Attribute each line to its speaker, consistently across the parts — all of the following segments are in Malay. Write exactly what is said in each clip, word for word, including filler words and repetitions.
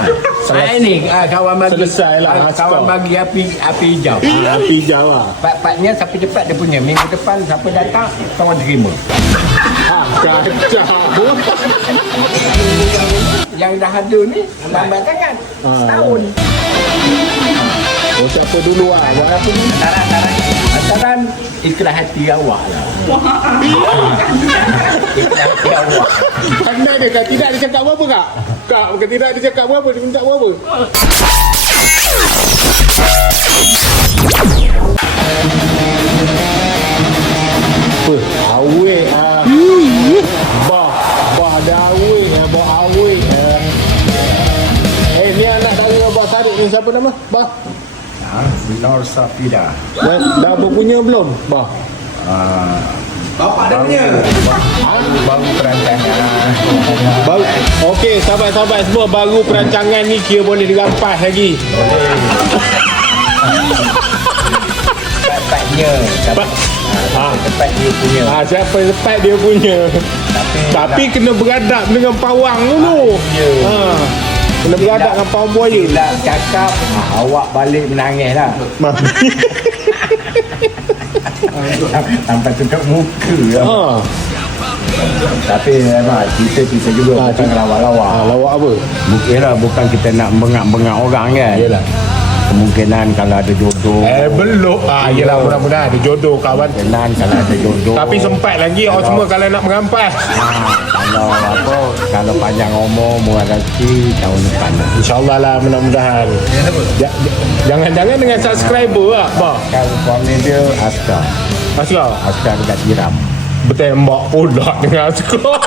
Speaker 1: Ah, ini ah, kawan bagi
Speaker 2: Selesai lah,
Speaker 1: ah, kawan bagi api api hijau.
Speaker 2: Ah, api hijau lah.
Speaker 1: Pat-patnya siapa cepat dia punya. Minggu depan siapa datang kawan terima.
Speaker 2: Ah, cacah.
Speaker 1: Yang dah ada ni lambat sangat.
Speaker 2: Ah.
Speaker 1: Setahun.
Speaker 2: Oh, siapa dulu lah? Buat apa ni?
Speaker 1: Antaran Antaran ikhlas hati awak lah. Ikhlas hati awak.
Speaker 2: Pandai dia kak. Tidak dia cakap apa kak? Kak, bukan tidak dia cakap apa? Dia minta apa? Apa? Awet ah. Bah, bah ada awet eh, bah awet eh. Eh, ni anak dari Abah Tarik ni siapa nama? Bah.
Speaker 1: Ah, Nur Safida.
Speaker 2: Dah, dah berpunya belum? Bah.
Speaker 1: Ah,
Speaker 3: Bapak dia punya.
Speaker 1: baru perancangan.
Speaker 2: Baru. Okey, sahabat-sahabat semua, baru perancangan ni kira boleh dirampas lagi.
Speaker 1: Cepat-cepatnya. Cepat.
Speaker 2: Ah.
Speaker 1: Cepat dia punya.
Speaker 2: Ah, siapa cepat dia punya.
Speaker 1: Tapi,
Speaker 2: Tapi kena beradab dengan pawang dulu.
Speaker 1: Ya.
Speaker 2: Ha. Kena beradab dengan pawang buaya.
Speaker 1: tak cakap ah, awak balik menangis lah. Sampai tutup muka lah.
Speaker 2: Ha.
Speaker 1: Tapi memang kita-kita juga
Speaker 2: Ah,
Speaker 1: bukan
Speaker 2: kita-
Speaker 1: lawak-lawak.
Speaker 2: Ha, lawak apa?
Speaker 1: Bukan lah, bukan kita nak bengak-bengak orang kan.
Speaker 2: Yelah.
Speaker 1: Kemungkinan kalau ada jodoh.
Speaker 2: Eh, belum. Ah, yelah, mudah-mudahan ada jodoh kawan.
Speaker 1: Kemungkinan kalau ada jodoh.
Speaker 2: Tapi sempat lagi orang semua kalau nak merampas.
Speaker 1: Ah, kalau apa, kalau panjang umur, murah rezeki tahun depan.
Speaker 2: InsyaAllah lah, mudah-mudahan. Ja- Jangan-jangan dengan subscriber lah, Bah.
Speaker 1: Kalau suami dia Askar.
Speaker 2: Askar.
Speaker 1: Askar dekat Tiram.
Speaker 2: Bertembak pula dengan Askar.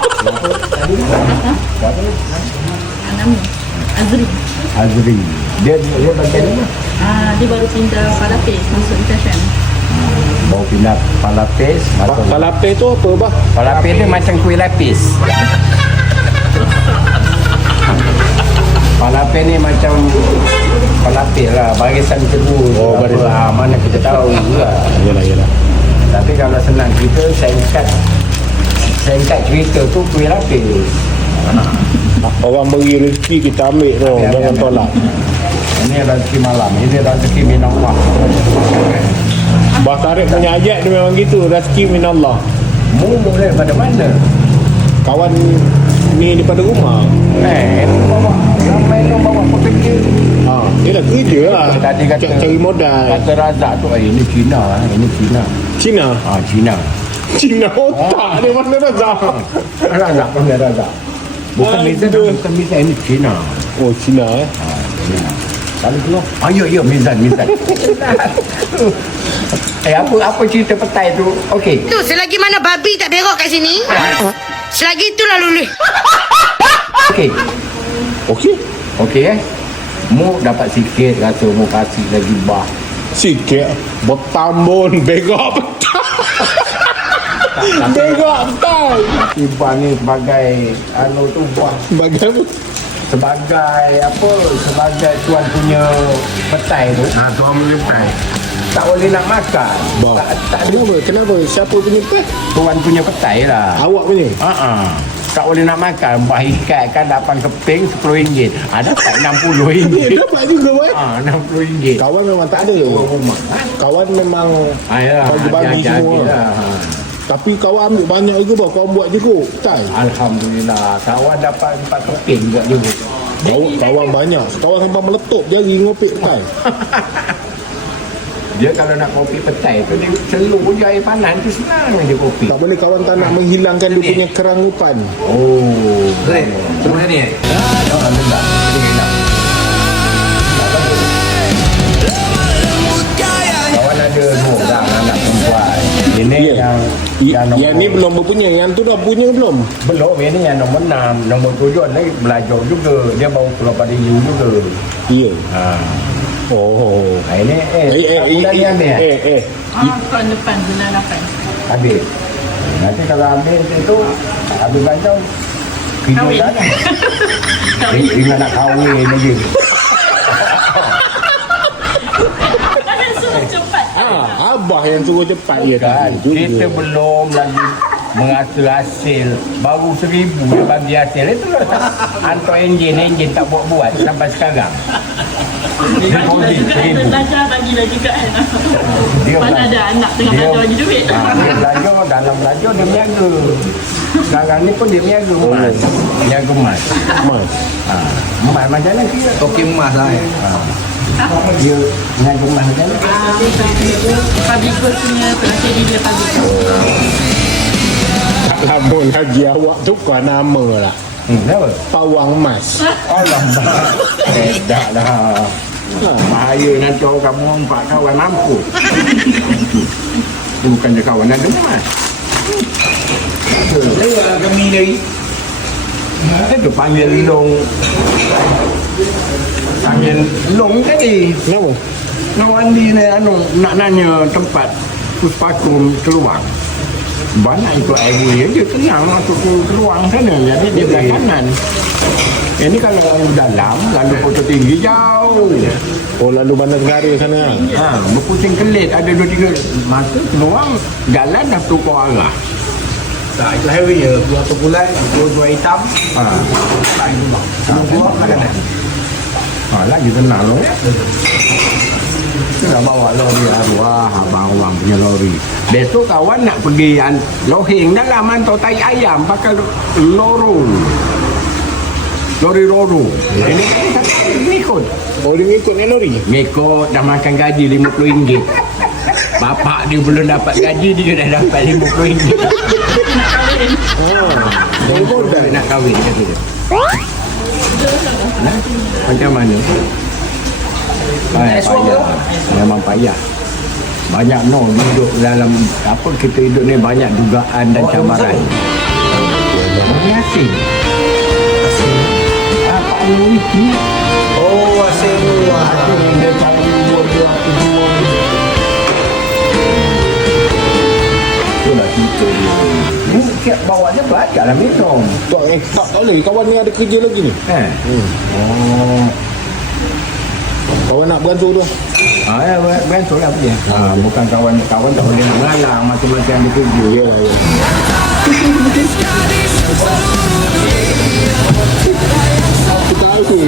Speaker 4: Nama Azri.
Speaker 1: Azri. Dia dia bagian mana?
Speaker 4: Ah, dia baru pindah Palapis masuk fashion.
Speaker 1: Baru pindah palapis. Masuk.
Speaker 2: Palapis tu apa, Bah?
Speaker 1: Palapis dia macam kuih lapis. Palapis ni macam palapis lah, barisan kedua.
Speaker 2: Oh,
Speaker 1: Apa,
Speaker 2: barisan.
Speaker 1: ah, mana kita tahu lah.
Speaker 2: Yelah, yelah.
Speaker 1: Tapi kalau senang cerita, singkat singkat cerita tu kuih lapis.
Speaker 2: Orang beri rezeki kita ambil tu,
Speaker 1: Ambil,
Speaker 2: jangan
Speaker 1: ambil,
Speaker 2: tolak.
Speaker 1: Ini rezeki malam, ini rezeki minallah.
Speaker 2: Bah Tarik punya ayat dia memang gitu, rezeki minallah.
Speaker 1: Mu boleh pada mana?
Speaker 2: Kawan ni daripada rumah.
Speaker 1: Eh, itu bawa, ramai tu bawa pekerja.
Speaker 2: Ha, yelah kerja lah.
Speaker 1: Tadi kata,
Speaker 2: Cari cari modal.
Speaker 1: Kata Razak tu, eh, ini Cina, eh, ini Cina.
Speaker 2: Cina.
Speaker 1: Ah, Cina.
Speaker 2: Cina otak dia mana Razak.
Speaker 1: Razak pun dia Razak. Bukan Mizan,
Speaker 2: Aduh.
Speaker 1: bukan Mizan, ini Cina.
Speaker 2: Oh, Cina eh.
Speaker 1: Ah, Cina. Kalau keluar, ah, ya, ya, Mizan, Mizan. eh, apa apa cerita petai tu? Okey.
Speaker 5: Tu selagi mana babi tak berok kat sini, selagi tu lalu.
Speaker 1: Okey.
Speaker 2: Okey.
Speaker 1: Okey eh. Mu dapat sikit rasa mu kasih lagi bah.
Speaker 2: Sikit bertambun begok betul. Begok betul.
Speaker 1: Tapi bah ni sebagai anu tu bah
Speaker 2: Bagaimana?
Speaker 1: sebagai apa? Sebagai tuan punya petai tu. Ha, tuan punya petai. Tak boleh nak makan.
Speaker 2: Bah.
Speaker 1: Tak, tak ada.
Speaker 2: Kenapa? Kenapa? Siapa punya pet?
Speaker 1: Tuan punya petai lah.
Speaker 2: Awak punya?
Speaker 1: Ha ah. Tak boleh nak makan. Bah ikat kan lapan keping sepuluh ringgit. Ada tak enam puluh
Speaker 2: Eh,
Speaker 1: ringgit.
Speaker 2: dapat juga boy.
Speaker 1: Ah, enam puluh ringgit.
Speaker 2: Kawan memang tak ada.
Speaker 1: Rumah. Ha?
Speaker 2: Kawan memang
Speaker 1: Ah, ya.
Speaker 2: bagi-bagi
Speaker 1: Jaga
Speaker 2: semua.
Speaker 1: lah. Ha.
Speaker 2: Tapi kawan ambil banyak juga bah. Kawan buat juga. Tak.
Speaker 1: Alhamdulillah. Kawan dapat empat keping buat juga.
Speaker 2: Kawan, kawan banyak. Kawan sampai meletup jari ngopik tak.
Speaker 1: Dia kalau nak kopi petai tu dia celur je air panas tu senang je kopi.
Speaker 2: Tak boleh kawan tak nak menghilangkan dia punya kerangupan.
Speaker 1: Oh.
Speaker 3: Boleh. Semua ni eh.
Speaker 1: Jangan dengar. Jadi enak. Kawan ada dua orang anak perempuan. Ini
Speaker 2: Ya.
Speaker 1: yang
Speaker 2: I,
Speaker 1: yang nombor
Speaker 2: yang ni belum berpunya. Yang tu dah punya belum?
Speaker 1: belum. Ini yang nombor enam. Nombor tujuh ni belajar juga. Dia baru keluar pada U juga.
Speaker 2: Ya.
Speaker 1: Ha.
Speaker 2: Oh.
Speaker 1: Ha, ini
Speaker 2: Eh,
Speaker 1: eh,
Speaker 2: eh, eh,
Speaker 1: bulan ni
Speaker 2: eh,
Speaker 1: ambil eh?
Speaker 2: eh, eh.
Speaker 4: Ah, tahun depan bulan lapan.
Speaker 1: Habis. Nanti kalau ambil itu habis belajar video
Speaker 4: Kahwin.
Speaker 1: dah lah. Ring- Ringan nak kahwin lagi.
Speaker 4: Kan suruh cepat.
Speaker 2: Ah, abah yang suruh cepat ya
Speaker 1: Kan,
Speaker 2: tadi.
Speaker 1: kita belum lagi Merasa hasil baru seribu dia bagi hasil itu lah. Hantar enjin, enjin tak buat-buat sampai sekarang. Deposit seribu.
Speaker 4: Belajar lagi lah juga kan.
Speaker 1: Dia
Speaker 4: Mana
Speaker 1: belajar.
Speaker 4: ada anak tengah
Speaker 1: Dia-
Speaker 4: belajar bagi duit.
Speaker 1: Ha, dia belajar, dalam belajar dia berniaga. Sekarang ni pun dia berniaga emas. Berniaga emas.
Speaker 2: Mas.
Speaker 1: Ha, emas macam mana kira?
Speaker 3: Token emas lah eh.
Speaker 1: Dia berniaga emas macam mana?
Speaker 4: Fabricus punya penasih dia Fabricus.
Speaker 2: Lamun haji awak tukar nama lah.
Speaker 1: Hmm, kenapa?
Speaker 2: Pawang Mas.
Speaker 1: Alamak. Eh, tak lah. Bahaya nanti orang mengumpat kawan mampu. Bukan je kawan ada emas.
Speaker 3: Saya lah kami dari.
Speaker 1: Itu panggil long. Panggil long tadi.
Speaker 2: Kenapa?
Speaker 1: Nawandi ni anu nak nanya tempat puspakum keluar. Banyak ikut highway je tenang masuk ke keluar sana. Jadi dia belah kanan. Ini kalau lalu dalam, lalu foto tinggi jauh.
Speaker 2: Oh, lalu Bandar Negara sana.
Speaker 1: Ha, berpusing kelit ada dua tiga masa keluar jalan dah tukar arah.
Speaker 3: Tak, itu highway je. Dua perbulan, dua-dua hitam.
Speaker 1: Ha.
Speaker 3: Dua-dua kanan.
Speaker 1: Ha, lagi tenang loh. Kita bawa lori arwah abang orang punya lori. Besok kawan nak pergi an- lohing dalam mantau tai ayam pakai loro. Lori loro. Ini kan ngikut.
Speaker 2: Oh, dia ngikut naik lori?
Speaker 1: Ngikut dah makan gaji lima puluh ringgit. Bapak dia belum dapat gaji, dia dah dapat lima puluh ringgit.
Speaker 2: Ah,
Speaker 1: Dia
Speaker 2: modal.
Speaker 1: nak kahwin kata dia. Nah, macam mana? Ay, payah. Memang payah. Banyak no hidup dalam apa kita hidup ni banyak dugaan dan cabaran. Orang asing. Apa ni?
Speaker 3: Oh, asyik luar.
Speaker 1: Asing dia kalau buat dia aku jual. Itulah kita ni. Ni siap bawa dia belajar lah minum.
Speaker 2: Tak, eh, tak, tak boleh. Kawan ni ada kerja lagi ni.
Speaker 1: Eh. Oh.
Speaker 2: Kawan nak beransur tu.
Speaker 1: Ah, ya, betul lah dia. Ah, bukan kawan-kawan tak boleh nak mengalang macam-macam yang dikerja.
Speaker 2: Ya, ya. Aku tahu.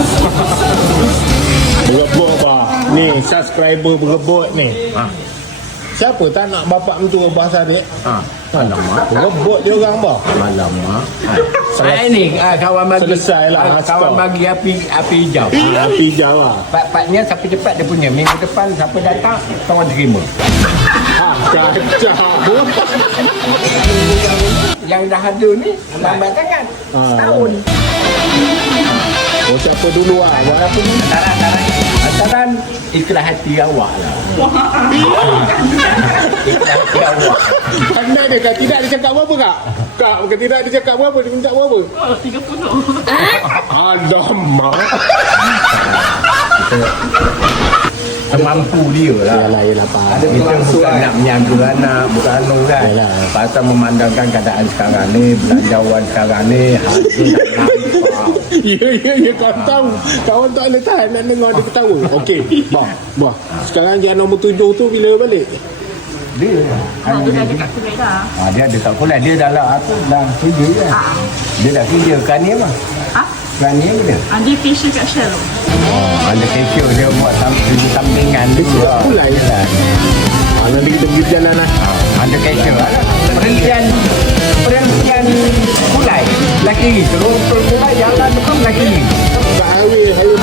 Speaker 2: Berebut bah. Ni subscriber berebut ni.
Speaker 1: Ah.
Speaker 2: Siapa tak nak bapak mentua bahasa adik?
Speaker 1: Ah, alamak.
Speaker 2: Berebut dia orang bah.
Speaker 1: Alamak. Ah, ini ah, kawan bagi
Speaker 2: Selesai lah,
Speaker 1: ah, kawan
Speaker 2: skor.
Speaker 1: bagi api api hijau.
Speaker 2: Ah, api Jawa.
Speaker 1: Pat-patnya siapa cepat dia punya. Minggu depan siapa datang kawan terima.
Speaker 2: Ah, kacau.
Speaker 1: Yang dah ada ni lambat sangat.
Speaker 2: Ah.
Speaker 1: Setahun.
Speaker 2: Oh, siapa dulu ah? Buat apa ni?
Speaker 1: Antaran, antaran. Antaran ikhlas hati awak lah. Ikhlas hati awak.
Speaker 2: Anda dia kak tidak dia cakap berapa kak? Kak, kak tidak dia cakap berapa? Dia minta berapa?
Speaker 4: Oh, tiga puluh.
Speaker 2: Alamak.
Speaker 1: Semampu dia lah.
Speaker 2: Yalah, yalah, Pak.
Speaker 3: Ada
Speaker 1: Kita
Speaker 3: berlangsung
Speaker 1: bukan
Speaker 3: kan?
Speaker 1: nak menyaga anak, bukan anu kan.
Speaker 2: Yalah.
Speaker 1: Pasal memandangkan keadaan sekarang ni, belanjawan sekarang ni, harga tak nampak.
Speaker 2: Ya, ya, ya, kawan tahu. Kawan tak boleh tahan nak dengar dia ketawa. Okey, bah, bah. Sekarang yang nombor tujuh tu bila balik?
Speaker 1: Dia
Speaker 4: Ha, dia dah dekat sungai dah.
Speaker 1: ha, dia ada tak pula, dia dah lah apa, dah kerja kan.
Speaker 4: Ha.
Speaker 1: Dia dah kerja, kan ni apa?
Speaker 4: Ha?
Speaker 1: Kan ni apa dia?
Speaker 4: Ha, dia facial kat Shell.
Speaker 1: Oh, ada kecil dia buat samping sampingan dulu lah.
Speaker 2: Pulai lah. Ah, nanti kita pergi berjalan lah.
Speaker 1: Ha, ada kecil lah. Perhentian, perhentian kulai. Laki terus terus kulai, jalan tu kan laki.
Speaker 2: Kat highway, highway